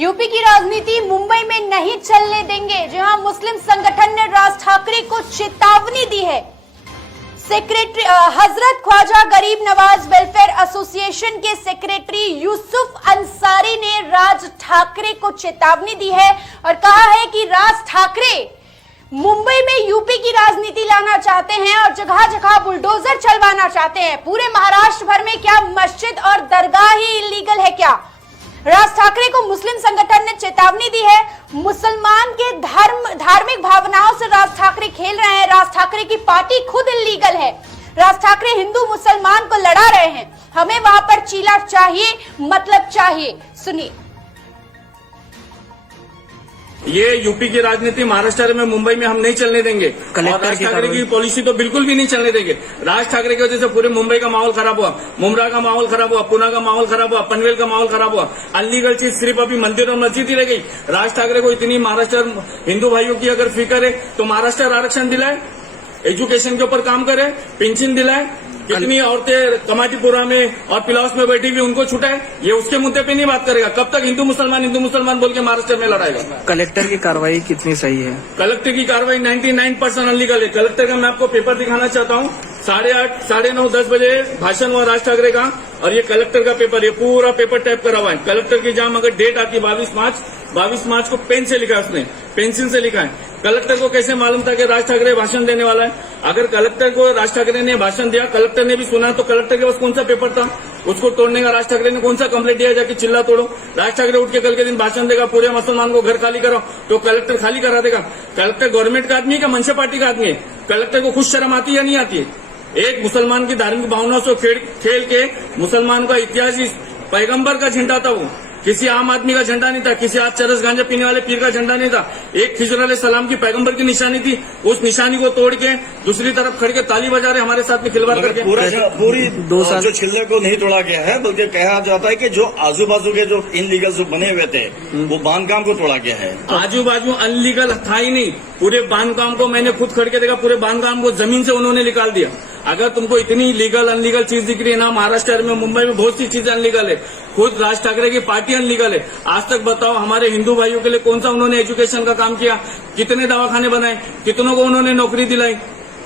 UP की राजनीति मुंबई में नहीं चलने देंगे। जहां मुस्लिम संगठन ने राज ठाकरे को चेतावनी दी है। सेक्रेटरी हजरत ख्वाजा गरीब नवाज वेलफेयर एसोसिएशन के सेक्रेटरी यूसुफ अंसारी ने राज ठाकरे को चेतावनी दी है और कहा है कि राज ठाकरे मुंबई में यूपी की राजनीति लाना चाहते हैं और जगह जगह बुलडोजर चलवाना चाहते हैं। पूरे महाराष्ट्र भर में क्या मस्जिद और दरगाह ही इलीगल है क्या? राज ठाकरे को मुस्लिम संगठन ने चेतावनी दी है। मुसलमान के धार्मिक भावनाओं से राज ठाकरे खेल रहे हैं। राज ठाकरे की पार्टी खुद इलीगल है। राज ठाकरे हिंदू मुसलमान को लड़ा रहे हैं। हमें वहां पर चीला चाहिए, मतलब चाहिए। सुनिए। ये यूपी की राजनीति महाराष्ट्र में, मुंबई में हम नहीं चलने देंगे। और राज ठाकरे की पॉलिसी तो बिल्कुल भी नहीं चलने देंगे। राज ठाकरे की वजह से पूरे मुंबई का माहौल खराब हुआ, मुमरा का माहौल खराब हुआ, पुणे का माहौल खराब हुआ, पनवेल का माहौल खराब हुआ। अनलीगल चीज सिर्फ अभी मंदिर और मस्जिद ही रह गई। राज ठाकरे को इतनी महाराष्ट्र हिंदू भाइयों की अगर फिक्र है तो महाराष्ट्र आरक्षण दिलाए, एजुकेशन के ऊपर काम करे, पेंशन दिलाए। कितनी औरतें कमाटीपुरा में और पिलाउस में बैठी हुई उनको छुटाए। ये उसके मुद्दे पे नहीं बात करेगा। कब तक हिंदू मुसलमान बोल के महाराष्ट्र में लड़ाएगा? कलेक्टर की कार्रवाई कितनी सही है? कलेक्टर की कार्रवाई 99% अनलीगल है। कलेक्टर का मैं आपको पेपर दिखाना चाहता हूँ। 8:30, 9:30, 10 बजे भाषण हुआ राज ठाकरे का और ये कलेक्टर का पेपर, ये पूरा पेपर टाइप करा हुआ है। कलेक्टर की जहां अगर डेट आती है 22 मार्च को पेन से लिखा है, उसने पेंसिल से लिखा है। कलेक्टर को कैसे मालूम था कि राज ठाकरे भाषण देने वाला है? अगर कलेक्टर को राज ठाकरे ने भाषण दिया, कलेक्टर ने भी सुना, तो कलेक्टर के पास कौन सा पेपर था उसको तोड़ने का? राज ठाकरे ने कौन सा कंप्लेंट दिया जाके चिल्ला तोड़ो? राज ठाकरे उठ के कल के दिन भाषण देगा, पूरे मुसलमान को घर खाली करो, तो कलेक्टर खाली करा देगा? कलेक्टर गवर्नमेंट का आदमी है क्या मनसे पार्टी का आदमी है? कलेक्टर को खुद शर्म आती है या नहीं आती है? एक मुसलमान की धार्मिक भावनाओं से खेल के मुसलमान का इतिहास, पैगंबर का झंडा था वो, किसी आम आदमी का झंडा नहीं था, किसी आज चरस गांजा पीने वाले पीर का झंडा नहीं था। एक खिजर अलैहिस्सलाम की पैगंबर की निशानी थी। उस निशानी को तोड़ के दूसरी तरफ खड़ के ताली बजा रहे हमारे साथ में खिलवाड़ करके। पूरी 2 साल जो छिल्ले को नहीं तोड़ा गया है, बल्कि कहा जाता है कि जो आजू बाजू के जो इनलीगल जो बने हुए थे वो बांधकाम को तोड़ा गया है। आजू बाजू अनलीगल था ही नहीं। पूरे बांधकाम को मैंने खुद खड़ के देखा, पूरे बांधकाम को जमीन से उन्होंने निकाल दिया। अगर तुमको इतनी लीगल अनलीगल चीज दिख रही है ना, महाराष्ट्र में, मुंबई में बहुत सी चीजें अनलीगल है। खुद राज ठाकरे की पार्टी अनलीगल है। आज तक बताओ हमारे हिंदू भाइयों के लिए कौन सा उन्होंने एजुकेशन का काम किया? कितने दवाखाने बनाए? कितनों को उन्होंने नौकरी दिलाई?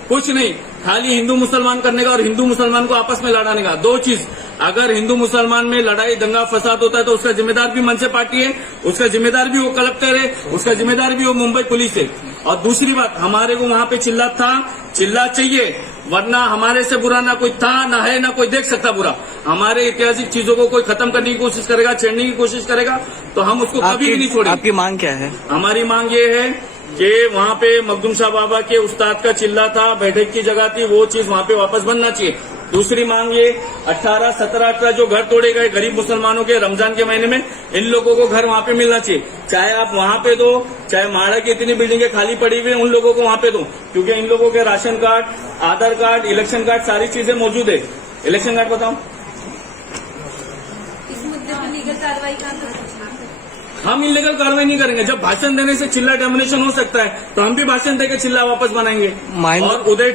कुछ नहीं। खाली हिंदू मुसलमान करने का और हिंदू मुसलमान को आपस में लड़ाने का। 2 चीज। अगर हिंदू मुसलमान में लड़ाई दंगा फसाद होता है तो उसका जिम्मेदार भी मनसे पार्टी है, उसका जिम्मेदार भी वो कलेक्टर है, उसका जिम्मेदार भी वो मुंबई पुलिस है। और दूसरी बात, हमारे को वहां पे चिल्ला चाहिए, वरना हमारे से बुरा ना कोई था, ना है, ना कोई देख सकता बुरा। हमारे ऐतिहासिक चीजों को कोई खत्म करने की कोशिश करेगा, छेड़ने की कोशिश करेगा, तो हम उसको कभी भी नहीं छोड़ेंगे। आपकी मांग क्या है? हमारी मांग ये है कि वहां पे मखदूम शाह बाबा के उस्ताद का चिल्ला था, बैठक की जगह थी, वो चीज वहां पे वापस बनना चाहिए। दूसरी मांग ये 18, 17, 18 जो घर तोड़े गए गरीब मुसलमानों के रमजान के महीने में, इन लोगों को घर वहां पे मिलना चाहिए। चाहे आप वहां पे दो, चाहे माड़ा की इतनी बिल्डिंगें खाली पड़ी हुई है उन लोगों को वहां पे दो, क्योंकि इन लोगों के राशन कार्ड, आधार कार्ड, इलेक्शन कार्ड, सारी चीजें मौजूद है। इलेक्शन कार्ड बताओ। इस मुद्दे पर लीगल कार्रवाई का हम इलीगल कार्रवाई नहीं करेंगे। जब भाषण देने से चिल्ला डोमिनेशन हो सकता है तो हम भी भाषण देकर चिल्ला वापस बनाएंगे। और उदय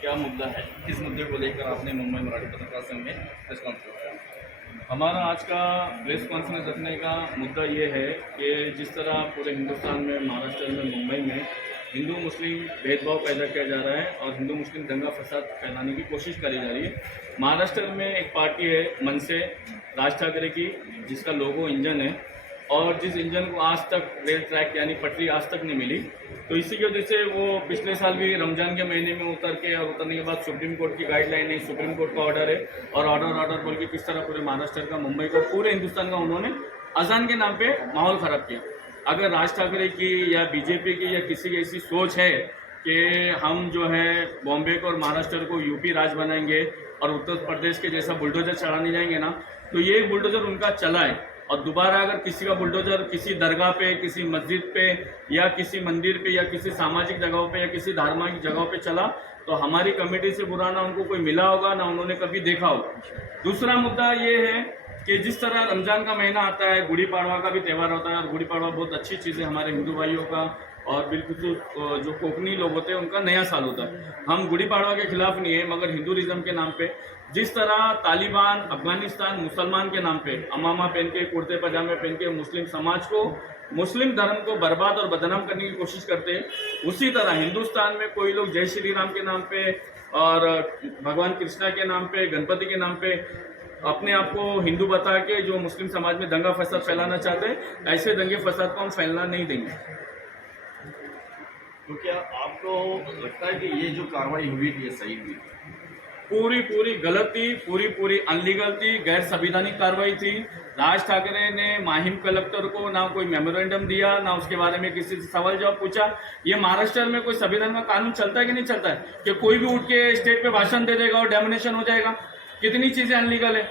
क्या मुद्दा है, किस मुद्दे को लेकर आपने मुंबई मराठी पत्रकार संघ में प्रेस कॉन्फ्रेंस किया? हमारा आज का प्रेस कॉन्फ्रेंस रखने का मुद्दा ये है कि जिस तरह पूरे हिंदुस्तान में, महाराष्ट्र में, मुंबई में हिंदू मुस्लिम भेदभाव पैदा किया जा रहा है और हिंदू मुस्लिम दंगा फसाद फैलाने की कोशिश करी जा रही है। महाराष्ट्र में एक पार्टी है मनसे, राज ठाकरे की, जिसका लोगो इंजन है, और जिस इंजन को आज तक रेल ट्रैक यानी पटरी आज तक नहीं मिली, तो इसी की वजह से वो पिछले साल भी रमजान के महीने में उतर के, और उतरने के बाद सुप्रीम कोर्ट की गाइडलाइन है, सुप्रीम कोर्ट का ऑर्डर है, और ऑर्डर बोल के किस तरह पूरे महाराष्ट्र का, मुंबई का, पूरे हिंदुस्तान का उन्होंने अजान के नाम पे माहौल खराब किया। अगर राज ठाकरे की या बीजेपी की या किसी की ऐसी सोच है कि हम जो है बॉम्बे को और महाराष्ट्र को यूपी राज बनाएंगे और उत्तर प्रदेश के जैसा बुलडोजर चढ़ाने जाएंगे ना, तो ये बुलडोजर उनका चला है। और दोबारा अगर किसी का बुलडोजर किसी दरगाह पे, किसी मस्जिद पे, या किसी मंदिर पे, या किसी सामाजिक जगहों पे, या किसी धार्मिक जगहों पे चला, तो हमारी कमेटी से बुरा ना उनको कोई मिला होगा, ना उन्होंने कभी देखा होगा। दूसरा मुद्दा ये है कि जिस तरह रमजान का महीना आता है, गुड़ी पाड़वा का भी त्यौहार होता है, और गुड़ी पाड़वा बहुत अच्छी चीज़ है हमारे हिंदू भाइयों का, और बिलखुसूस जो कोकनी लोग होते हैं उनका नया साल होता है। हम गुड़ी पड़वा के खिलाफ नहीं है, मगर हिंदुइज्म के नाम पे जिस तरह तालिबान अफगानिस्तान मुसलमान के नाम पे अमामा पहन के कुर्ते पजामे पहन के मुस्लिम समाज को मुस्लिम धर्म को बर्बाद और बदनाम करने की कोशिश करते हैं, उसी तरह हिंदुस्तान में कोई लोग जय श्री राम के नाम पे और भगवान कृष्णा के नाम पे गणपति के नाम पे अपने आप को हिंदू बता के जो मुस्लिम समाज में दंगा फसाद फैलाना चाहते हैं, ऐसे दंगे फसाद को हम फैलना नहीं देंगे। तो क्या आपको लगता है कि ये जो कार्रवाई हुई थी ये सही हुई? पूरी गलत थी, पूरी अनलीगल थी, गैर संवैधानिक कार्रवाई थी। राज ठाकरे ने माहिम कलेक्टर को ना कोई मेमोरेंडम दिया, ना उसके बारे में किसी से सवाल जवाब पूछा। ये महाराष्ट्र में कोई संविधान का कानून चलता है कि नहीं चलता है कि कोई भी उठ के स्टेज पे भाषण दे देगा और डोमिनेशन हो जाएगा? कितनी चीजें अनलीगल है।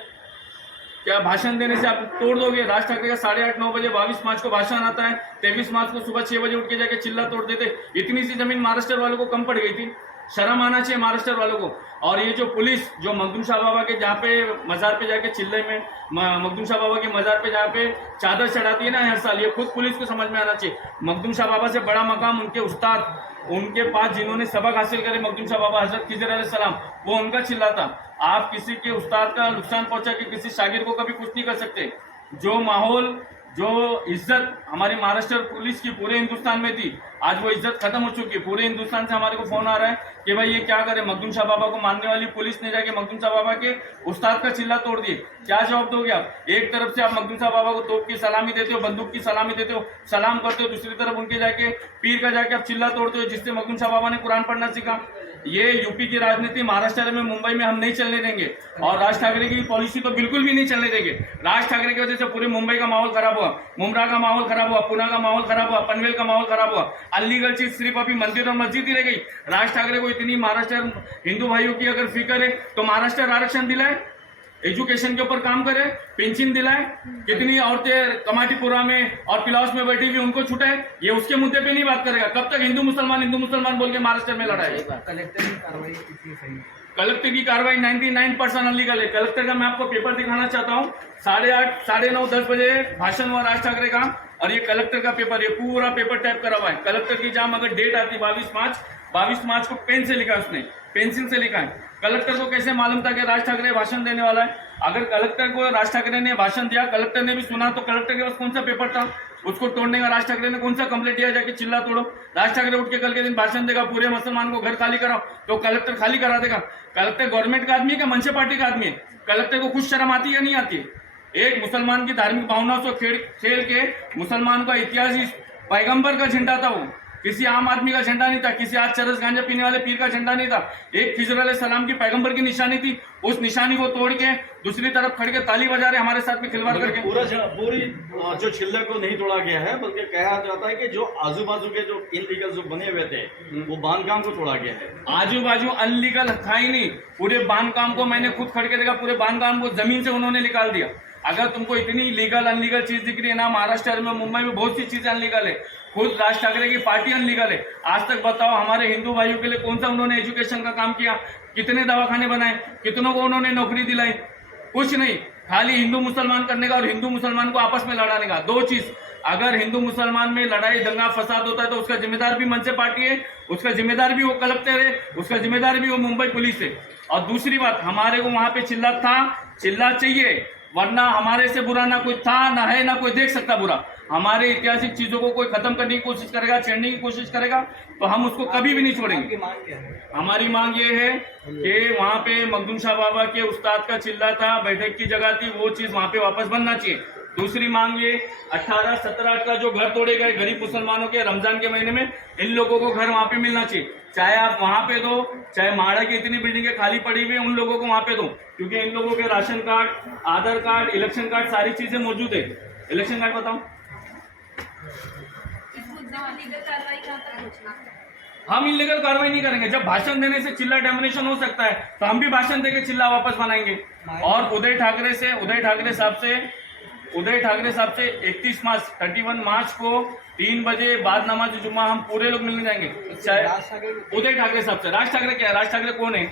क्या भाषण देने से आप तोड़ दोगे? राज ठाकरे का 8:30-9 बजे 22 मार्च को भाषण आता है, 23 मार्च को सुबह 6 बजे उठ के जाके चिल्ला तोड़ देते। इतनी सी जमीन महाराष्ट्र वालों को कम पड़ गई थी। शर्म आना चाहिए महाराष्ट्र वालों को। और ये जो पुलिस जो मखदूम शाह बाबा के जहाँ पे मजार पे जाके चिल्ले में मखदूम शाह बाबा के मजार पे जहाँ पे चादर चढ़ाती है ना हर साल, ये खुद पुलिस को समझ में आना चाहिए। मखदूम शाह बाबा से बड़ा मकाम उनके उस्ताद, उनके पास जिन्होंने सबक हासिल करे मखदूम शाह बाबा हजरत खिजर अलैहिस्सलाम, वो उनका चिल्लाता। आप किसी के उस्ताद का नुकसान पहुंचा के किसी शागिर को कभी कुछ नहीं कर सकते। जो माहौल जो इज्जत हमारी महाराष्ट्र पुलिस की पूरे हिंदुस्तान में थी, आज वो इज्जत खत्म हो चुकी है। पूरे हिंदुस्तान से हमारे को फोन आ रहा है कि भाई ये क्या करे, मखदूम शाह बाबा को मानने वाली पुलिस ने जाके मखदूम शाह बाबा के उस्ताद का चिल्ला तोड़ दिए। क्या जवाब दोगे आप? एक तरफ से आप मखदूम शाह बाबा को तोप की सलामी देते हो, बंदूक की सलामी देते हो, सलाम करते हो, दूसरी तरफ उनके जाके पीर का जाके आप चिल्ला तोड़ते हो, जिससे मखदूम शाह बाबा ने कुरान पढ़ना सीखा। ये यूपी की राजनीति महाराष्ट्र में मुंबई में हम नहीं चलने देंगे, और राज ठाकरे की पॉलिसी तो बिल्कुल भी नहीं चलने देंगे। राज ठाकरे की वजह से पूरे मुंबई का माहौल खराब हुआ, मुमरा का माहौल खराब हुआ, पुणे का माहौल खराब हुआ, पनवेल का माहौल खराब हुआ। अनलीगल चीज सिर्फ अभी मंदिर और मस्जिद ही रह गई। राज ठाकरे को इतनी महाराष्ट्र हिंदू भाइयों की अगर फिक्र है तो महाराष्ट्र आरक्षण दिलाए, एजुकेशन के ऊपर काम करे, पेंशन दिलाए। कितनी औरतें कमाटीपुरा में और पिलाउस में बैठी हुई उनको छुटाए, ये उसके मुद्दे पे नहीं बात करेगा। कब तक हिंदू मुसलमान बोल के महाराष्ट्र में लड़ाई? कलेक्टर की कार्रवाई कितनी सही है? कलेक्टर की कार्रवाई 99% अनलीगल है। कलेक्टर का मैं आपको पेपर दिखाना चाहता हूँ। 8:30, 9:30, 10 बजे भाषण हुआ राज ठाकरे का, और ये कलेक्टर का पेपर, ये पूरा पेपर टाइप करा हुआ है। कलेक्टर की जहां अगर डेट आती 22 मार्च को पेन से लिखा है, उसने पेंसिल से लिखा है। कलेक्टर को कैसे मालूम था कि राज ठाकरे भाषण देने वाला है? अगर कलेक्टर को राज ठाकरे ने भाषण दिया, कलेक्टर ने भी सुना, तो कलेक्टर के पास कौन सा पेपर था उसको तोड़ने का? राज ठाकरे ने कौन सा कंप्लेंट दिया जाके चिल्ला तोड़ो? राज ठाकरे उठ के कल के दिन भाषण देगा, पूरे मुसलमान को घर खाली कराओ, तो कलेक्टर खाली करा देगा? कलेक्टर गवर्नमेंट का आदमी है क्या मनसे पार्टी का आदमी है? कलेक्टर को कुछ शर्म आती है या नहीं आती है? एक मुसलमान की धार्मिक भावनाओं से खेल के मुसलमान का इतिहास, पैगंबर का झंडा था वो, किसी आम आदमी का झंडा नहीं था, किसी आज चरस गांजा पीने वाले पीर का झंडा नहीं था। एक खिजर अलैहिस्सलाम की पैगंबर की निशानी थी, उस निशानी को तोड़ के दूसरी तरफ खड़ के ताली बजा रहे हमारे साथ में खिलवाड़ करके। पूरी जो छिल्ला को नहीं तोड़ा गया है, बल्कि कहा जाता है कि जो आजू बाजू के जो इनलीगल जो बने हुए थे वो बांधकाम को तोड़ा गया है। आजू बाजू अनलीगल था ही नहीं, पूरे बांधकाम को मैंने खुद खड़ के देखा, पूरे बांधकाम को जमीन से उन्होंने निकाल दिया। अगर तुमको इतनी लीगल अनलीगल चीज दिख रही है ना, महाराष्ट्र में मुंबई में बहुत सी चीजें अनलीगल है। खुद राज ठाकरे की पार्टी अनलीगल है। आज तक बताओ हमारे हिंदू भाइयों के लिए कौन सा उन्होंने एजुकेशन का काम किया? कितने दवाखाने बनाए? कितनों को उन्होंने नौकरी दिलाई? कुछ नहीं, खाली हिंदू मुसलमान करने का और हिंदू मुसलमान को आपस में लड़ाने का। दो चीज, अगर हिंदू मुसलमान में लड़ाई दंगा फसाद होता है तो उसका जिम्मेदार भी मनसे पार्टी है, उसका जिम्मेदार भी वो कलेक्टर है, उसका जिम्मेदार भी वो मुंबई पुलिस है। और दूसरी बात, हमारे को वहां पे चिल्ला था, चिल्ला चाहिए, वरना हमारे से बुरा ना कोई था, ना है, ना कोई देख सकता बुरा। हमारे ऐतिहासिक चीजों को कोई खत्म करने की कोशिश करेगा, छेड़ने की कोशिश करेगा, तो हम उसको कभी भी नहीं छोड़ेंगे। हमारी मांग ये है कि वहाँ पे मखदूम शाह बाबा के उस्ताद का चिल्ला था, बैठक की जगह थी, वो चीज वहाँ पे वापस बनना चाहिए। दूसरी मांग ये 18, 17 का जो घर तोड़े गए गरीब मुसलमानों के रमजान के महीने में, इन लोगों को घर वहाँ पे मिलना चाहिए। चाहे आप वहां पे दो, चाहे माड़ा की इतनी बिल्डिंगें खाली पड़ी हुई है उन लोगों को वहां पे दो, क्योंकि इन लोगों के राशन कार्ड, आधार कार्ड, इलेक्शन कार्ड, सारी चीजें मौजूद है। इलेक्शन कार्ड बताओ। हम इलीगल कार्रवाई नहीं करेंगे। जब भाषण देने से चिल्ला डोमिनेशन हो सकता है तो हम भी भाषण देके चिल्ला वापस बनाएंगे। और उदय ठाकरे साहब से 31 मार्च को 3 बजे बाद नमाज जुम्मा हम पूरे लोग मिलने जाएंगे। चाहे उदय ठाकरे साहब से, राज ठाकरे क्या है? राज ठाकरे कौन है?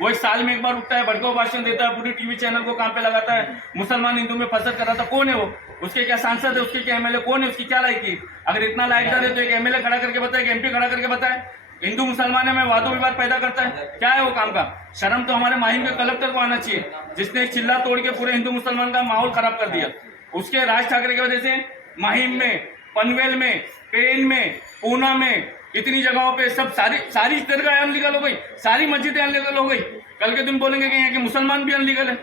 वो एक साल में एक बार उठता है, भड़काऊ भाषण देता है, पूरी टीवी चैनल को काम पे लगाता है, मुसलमान हिंदू में फसद कर रहा था। कौन है वो? उसके क्या सांसद है? उसके क्या एमएलए? कौन है? उसकी क्या लायकी? अगर इतना लायकदार है तो एक एमएलए खड़ा करके बताए, एक एमपी खड़ा करके बताए। हिंदू मुसलमान में वादो विवाद पैदा करता है, क्या है वो काम का? शर्म तो हमारे माहिम के कलेक्टर को आना चाहिए, जिसने एक चिल्ला तोड़ के पूरे हिंदू मुसलमान का माहौल खराब कर दिया। उसके राज ठाकरे की वजह से माहिम में, पनवेल में, पेन में, पूना में, इतनी जगहों पे सब सारी दरगाह अनलीगल हो गई, सारी मस्जिदें अनलीगल हो गई। कल के दिन बोलेंगे कि यहाँ के मुसलमान भी अनलीगल है।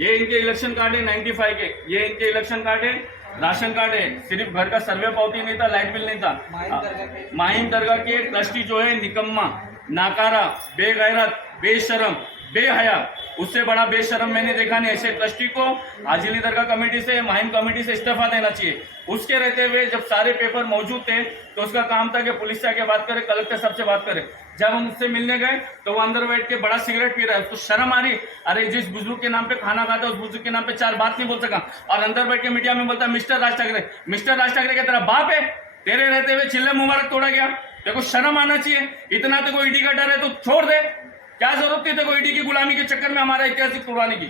ये इनके इलेक्शन कार्ड है 95 के, ये इनके इलेक्शन कार्ड है, राशन कार्ड है। सिर्फ घर का सर्वे पावती नहीं था, लाइट बिल नहीं था। माहिम दरगाह के ट्रस्टी जो है निकम्मा, नाकारा, बेगैरत, बेशरम, बेहया, उससे बड़ा बेशरम मैंने देखा नहीं। ऐसे ट्रस्टी को हाजिली दरगाह कमेटी से, माहिम कमेटी से इस्तीफा देना चाहिए। उसके रहते हुए जब सारे पेपर मौजूद थे तो उसका काम था कि पुलिस से आके बात करे, कलेक्टर साहब से बात करे। जब हम उससे मिलने गए तो वो अंदर बैठ के बड़ा सिगरेट पी रहा है, उसको शर्म आ रही। अरे जिस बुजुर्ग के नाम पे खाना खाता है उस बुजुर्ग के नाम पे 4 बात नहीं बोल सका, और अंदर बैठ के मीडिया में बोलता है मिस्टर राज ठाकरे। मिस्टर राज ठाकरे क्या तेरा बाप है? तेरे रहते हुए चिल्ला मुबारक तोड़ा गया। देखो शर्म आना चाहिए। इतना तो कोई ईडी का डर है तो छोड़ दे, क्या जरूरत थी देखो ईडी की गुलामी के चक्कर में हमारा ऐतिहासिक तोड़वाने की।